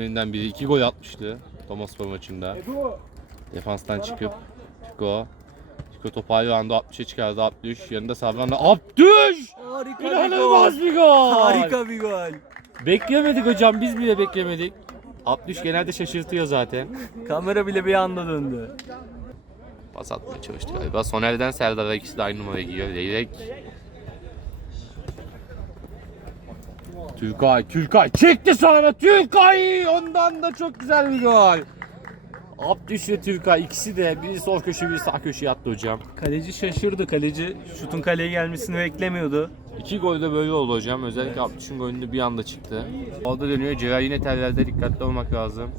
Elinden biri iki gol atmıştı Thomas Spor maçında. Defanstan çıkıp Tiko Tiko topu aynı anda 60'a çıkardı Abdüş. Yanında Sabran'la Abdüş! Harika İnanılmaz bir gol! Harika bir gol. Beklemedik hocam biz bile beklemedik. Abdüş genelde şaşırtıyor zaten. Kamera bile bir anda döndü. Pas atmaya çalıştı galiba. Soner'den Serdar'a ikisi de aynı numarayı giyiyor. Leyrek. Türkay, Türkay çekti sonra Türkay! Ondan da çok güzel bir gol. Abdüş ve Türkay ikisi de biri sol köşe biri sağ köşeye attı hocam. Kaleci şaşırdı. Kaleci şutun kaleye gelmesini beklemiyordu. İki gol de böyle oldu hocam. Özellikle Abdüş'ün golünde bir anda çıktı. Orada dönüyor. Celal yine tellerde dikkatli olmak lazım.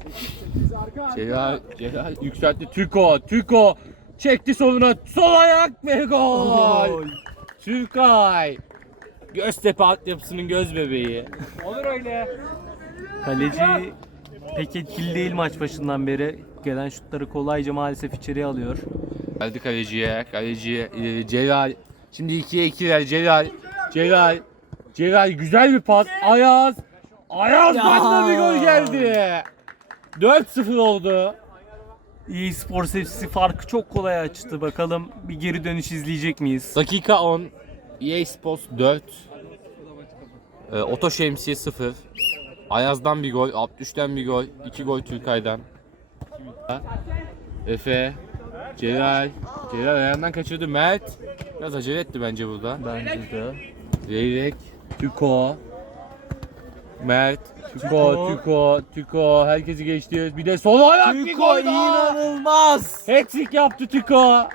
Celal, Celal yükseltti. Türko, Türko çekti soluna. Sol ayak ve gol. Türkay. Göztepe altyapısının göz bebeği. Kaleci pek etkili değil maç başından beri. Gelen şutları kolayca maalesef içeriye alıyor. Geldi kaleciye. Kaleciye ileri Celal. Şimdi 2'ye 2 ver Celal. Celal. Celal güzel bir pas. Ayaz. Ayaz Ya. başına bir gol geldi. 4-0 oldu. İyi spor sevgisi farkı çok kolay açtı. Bakalım bir geri dönüş izleyecek miyiz? Dakika 10. EA Sports 4. Ee, Oto Şemsiye 0. Ayaz'dan bir gol, Abdüş'ten bir gol, 2 gol Türkay'dan. Efe, Celal, Celal ayağından kaçırdı. Mert, biraz acele etti bence burada. Bence de. Leyrek, Tüko, Mert, Tüko, Tüko. Tüko, Tüko, herkesi geçti. Bir de sol ayak bir Tüko gol daha. inanılmaz. Hat-trick yaptı Tüko.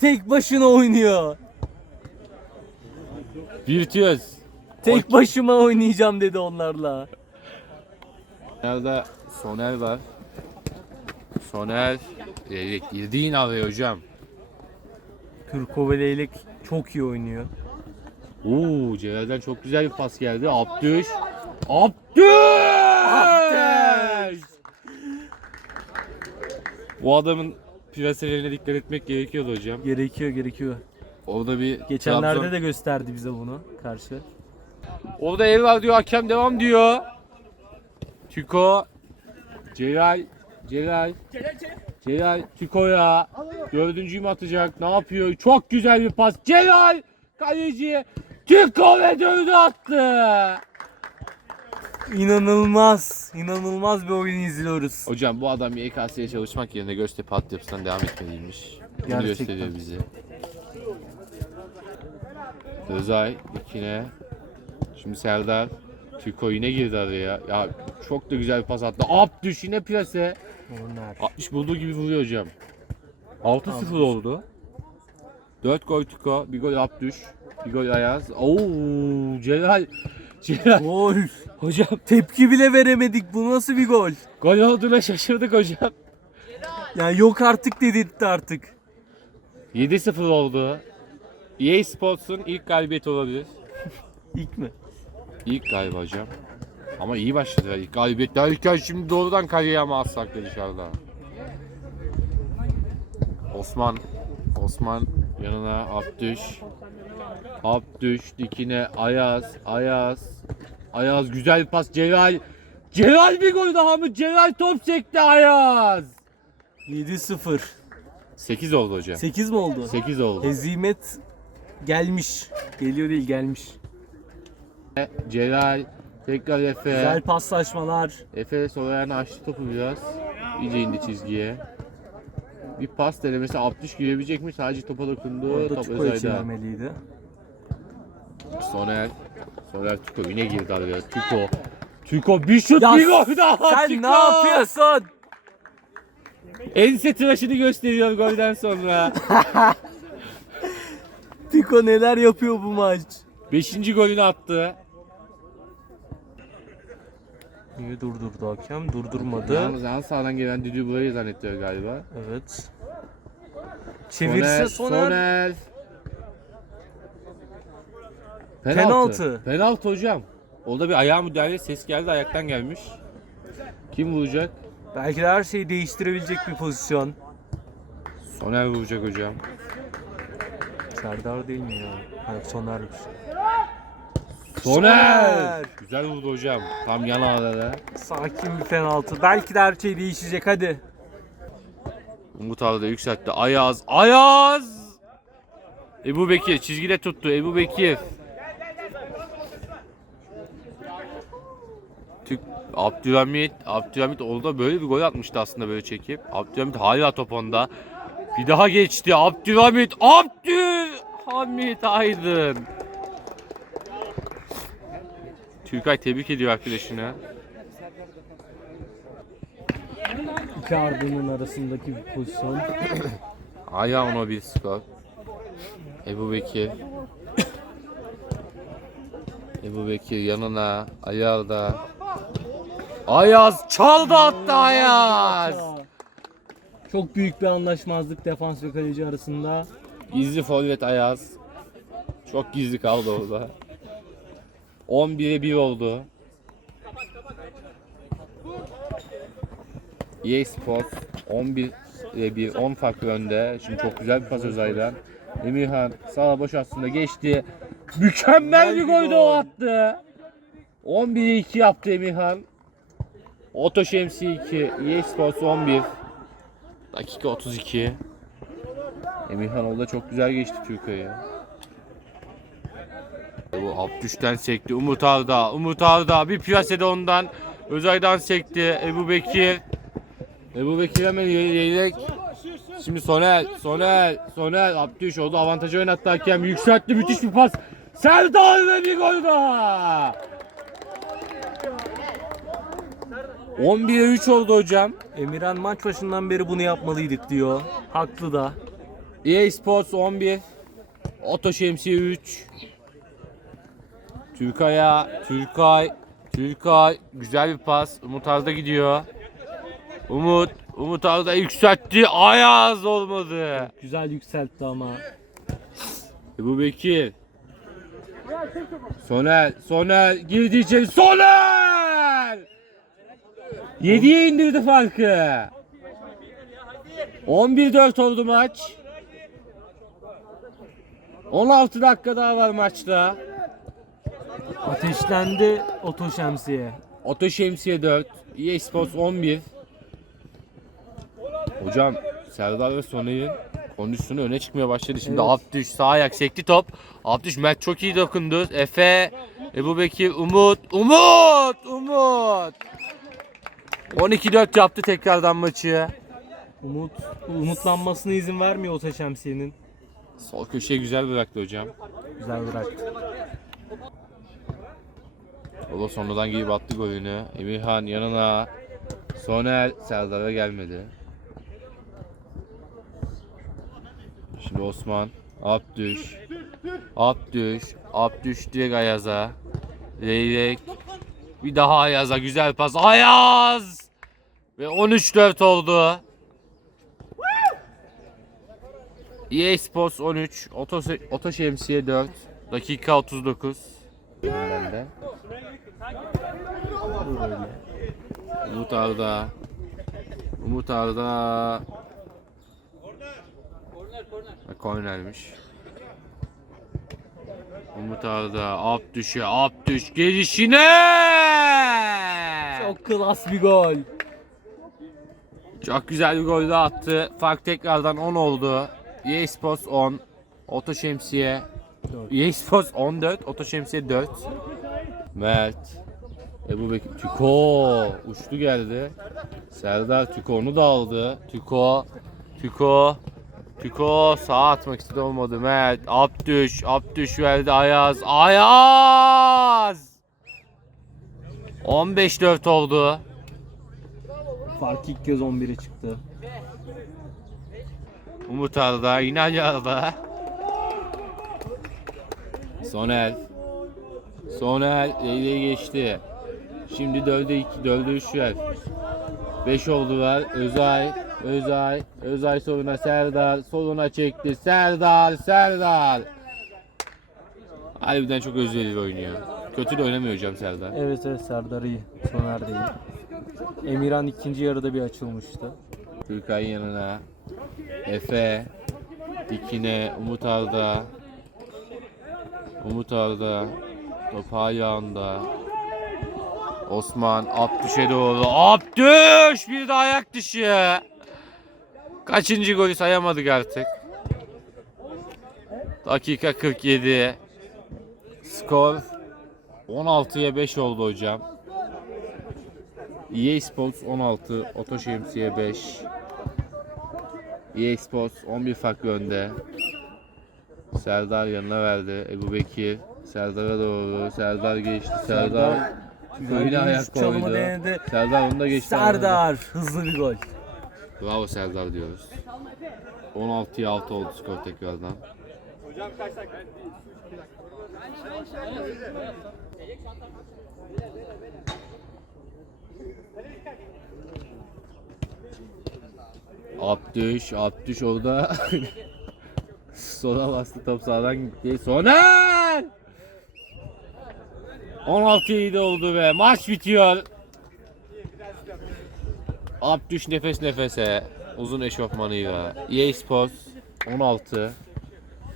Tek başına oynuyor. Virtüöz. Tek başıma oynayacağım dedi onlarla. Nerede Soner var. Soner Leylek girdi yine araya hocam. Türko ve Leylek çok iyi oynuyor. Oo Celal'den çok güzel bir pas geldi. Abdüş. Abdüş! Abdüş! Bu adamın plaselerine dikkat etmek gerekiyordu hocam. Gerekiyor gerekiyor. Orada bir Geçenlerde Trabzon- de gösterdi bize bunu karşı. Orada el var diyor hakem devam diyor. Tüko. Celal. Celal. Celal Tüko'ya. Dördüncüyü mü atacak? Ne yapıyor? Çok güzel bir pas. Celal. Kaleci. Tüko ve dördü attı. İnanılmaz, inanılmaz bir oyun izliyoruz. Hocam bu adam bir EKS'ye çalışmak yerine Göztepe altyapısından devam etmeliymiş. Bunu Gerçekten. gösteriyor bize. Özay ikine. Şimdi Serdar. Tüko yine girdi araya. Ya çok da güzel bir pas attı. Abdüş yine plase. Korner. 60 bulduğu gibi vuruyor hocam. 6-0 oldu. 4 gol Tüko, bir gol Abdüş, bir gol Ayaz. Oo Celal. Celal. Gol. Hocam Tepki bile veremedik. Bu nasıl bir gol? gol olduğuna şaşırdık hocam. Yani yok artık dedirtti artık. 7-0 oldu. EA Sports'un ilk galibiyeti olabilir. İlk mi? İlk galiba hocam. Ama iyi başladılar ilk galibiyet derken şimdi doğrudan kaleye ama atsak da dışarıda. Osman. Osman yanına Abdüş. Abdüş dikine Ayaz. Ayaz. Ayaz güzel bir pas Celal. Celal bir gol daha mı? Celal top çekti Ayaz. 7-0. 8 oldu hocam. 8 mi oldu? 8 oldu. Hezimet gelmiş. Geliyor değil gelmiş. Celal tekrar Efe. Güzel paslaşmalar. Efe sol ayağını açtı topu biraz. İyice indi çizgiye. Bir pas denemesi Abdüş girebilecek mi? Sadece topa dokundu. Orada Top Tuko'ya Özay'da. çevirmeliydi. Soner. Soner Tuko yine girdi araya. Tuko. Tuko bir şut Ya bir gol daha. Sen Tuko. ne yapıyorsun? Ense tıraşını gösteriyor golden sonra. Tiko neler yapıyor bu maç? Beşinci golünü attı. Niye durdurdu hakem? Durdurmadı. Yalnız en sağdan gelen düdüğü burayı zannediyor galiba. Evet. Çevirse Soner. Soner. Penaltı. Penaltı hocam. Orada bir ayağa müdahale ses geldi ayaktan gelmiş. Kim vuracak? Belki de her şeyi değiştirebilecek bir pozisyon. Soner vuracak hocam. Serdar değil mi ya? Hayır Soner'miş. Soner. Güzel vurdu hocam. Tam yan ağda Sakin bir penaltı. Belki de her şey değişecek hadi. Umut abi de yükseltti. Ayaz. Ayaz. Ebu Bekir çizgide tuttu. Ebu Bekir. Türk Abdülhamit. Abdülhamit orada böyle bir gol atmıştı aslında böyle çekip. Abdülhamit hala top onda. Bir daha geçti. Abdülhamit. Abdülhamit Aydın. Türkay tebrik ediyor arkadaşını. İki ardının arasındaki bir pozisyon. Aya ona bir skor. Ebu Bekir. Ebu Bekir yanına. Ayaz da. Ayaz çaldı attı Ayaz. Çok büyük bir anlaşmazlık defans ve kaleci arasında. Gizli forvet Ayaz. Çok gizli kaldı orada. 11'e 1 oldu. EA Sports 11 ile 1 10 farklı önde. Şimdi çok güzel bir pas Özay'dan. Emirhan sağa boş aslında geçti. Mükemmel bir gol de o attı. 11'e 2 yaptı Emirhan. Oto Şemsi 2, EA Sports 11. Dakika 32. Emirhan orada çok güzel geçti Türkiye'ye. Bu Abdüş'ten sekti. Umut Arda. Umut Arda. Bir piyasede ondan. Özay'dan sekti. Ebu Bekir. Ebu Bekir hemen yiyerek. Şimdi Soner. Soner. Soner. Abdüş oldu. Avantajı oynattı hakem. Yükseltti. Müthiş bir pas. Serdar ve bir gol daha. 11'e 3 oldu hocam. Emirhan maç başından beri bunu yapmalıydık diyor. Haklı da. EA Sports 11. Oto Şemsiye 3. Türkay'a, Türkay, Türkay güzel bir pas. Umut Arda gidiyor. Umut, Umut Arda yükseltti. Ayaz olmadı. Güzel yükseltti ama. Ebu Bekir. Soner, Soner girdi içeri. Soner! 7'ye indirdi farkı. 11-4 oldu maç. 16 dakika daha var maçta. Ateşlendi oto şemsiye. Oto Şemsiye 4, EA Sports 11. Hocam Serdar ve Soner'in kondisyonu öne çıkmaya başladı. Şimdi Evet. Abdüş sağ ayak sekti top. Abdüş Mert çok iyi dokundu. Efe, Ebu Bekir, Umut, Umut, Umut. 12-4 yaptı tekrardan maçı. Umut umutlanmasına izin vermiyor oto şemsiyenin. Sol köşeye güzel bıraktı hocam. Güzel bıraktı. O da sonradan gibi attı golünü. Emirhan yanına. Soner Serdar'a gelmedi. Şimdi Osman. Abdüş. Abdüş. Abdüş direkt Ayaz'a. Leylek. Bir daha Ayaz'a. Güzel pas. Ayaz! Ve 13-4 oldu. EA Sports 13. Oto, Oto Şemsiye 4. Dakika 39. Bende. Umut Arda. Umut Arda. Kornermiş. Umut Arda. Abdüş'e. Abdüş gelişine. Çok klas bir gol. Çok güzel bir gol daha attı. Fark tekrardan 10 oldu. EA Sports 10. Oto Şemsiye. EA Sports 14. Oto Şemsiye 4. Mert. Ebu Bekir. Tüko. Uçtu geldi. Serdar Tüko onu da aldı. Tüko. Tüko. Tüko sağa atmak istedi olmadı. Mert. Abdüş. Abdüş verdi Ayaz. Ayaz. 15-4 oldu. Fark ilk kez 11'e çıktı. Umut Arda, yine Ali Arda. Soner. Soner Leyle'yi geçti. Şimdi 4'e 2, 4'e 3 ver. 5 oldular. Özay, Özay, Özay soluna Serdar, soluna çekti. Serdar, Serdar. Harbiden çok özverili oynuyor. Kötü de oynamıyor hocam Serdar. Evet evet Serdar iyi. Soner değil. Emirhan ikinci yarıda bir açılmıştı. Türkay'ın yanına. Efe. Dikine. Umut Arda. Umut Arda. Top ayağında. Osman Abdüş'e doğru. Abdüş! Bir de ayak dışı. Kaçıncı golü sayamadık artık. Dakika 47. Skor 16'ya 5 oldu hocam. EA Sports 16, Oto Şemsiye 5. EA Sports 11 farklı önde. Serdar yanına verdi. Ebu Bekir. Serdar'a doğru. Serdar geçti. Serdar böyle ayak koydu. denedi. Serdar onu da geçti. Serdar hızlı bir gol. Bravo Serdar diyoruz. 16'ya 6 oldu skor tekrardan. Abdüş, Abdüş orada Sola bastı top sağdan gitti. Soner! 16 7 oldu ve maç bitiyor. Abdüş nefes nefese uzun eşofmanıyla. EA Sports 16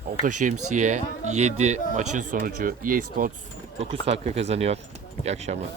Oto Şemsiye 7 maçın sonucu. EA Sports 9 dakika kazanıyor. İyi akşamlar.